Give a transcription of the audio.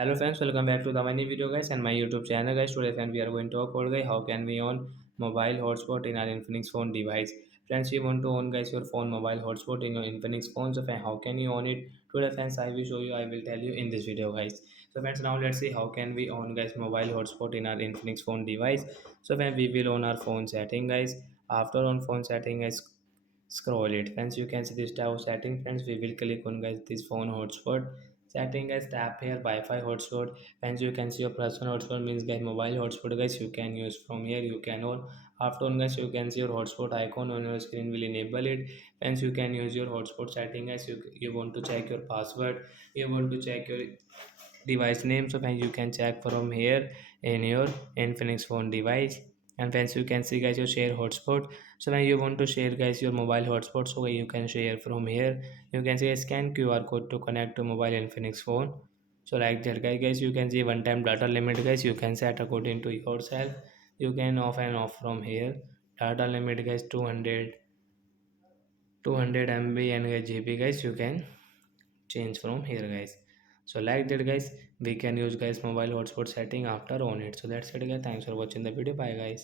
Hello friends, welcome back to the my new video guys and my YouTube channel guys. Today friends we are going to talk about guys how can we on mobile hotspot in our Infinix phone device. Friends, you want to on guys your phone mobile hotspot in your Infinix phone. So friends, how can you on it? Today friends I will show you. I will tell you in this video guys. So friends, now let's see how can we on guys mobile hotspot in our Infinix phone device. So when we will on our phone setting guys. After on phone setting guys, scroll it friends, you can see this tab of setting friends. We will click on guys this phone hotspot setting guys, tap here wi-fi hotspot friends. You can see your personal hotspot means guys mobile hotspot guys, you can use from here. You can on after on guys, you can see your hotspot icon on your screen will enable it friends. You can use your hotspot setting guys. You want to check your password, you want to check your device name. So friends, you can check from here in your Infinix phone device. And friends, you can see guys your share hotspot. So when you want to share guys your mobile hotspot, so you can share from here. You can see a scan QR code to connect to mobile Infinix phone. So like that guys, you can see one time data limit guys, you can set according to yourself. You can off and off from here. Data limit guys 200 MB and GB guys, you can change from here guys. So like that guys, we can use guys mobile hotspot setting after on it. So that's it guys, thanks for watching the video, bye guys.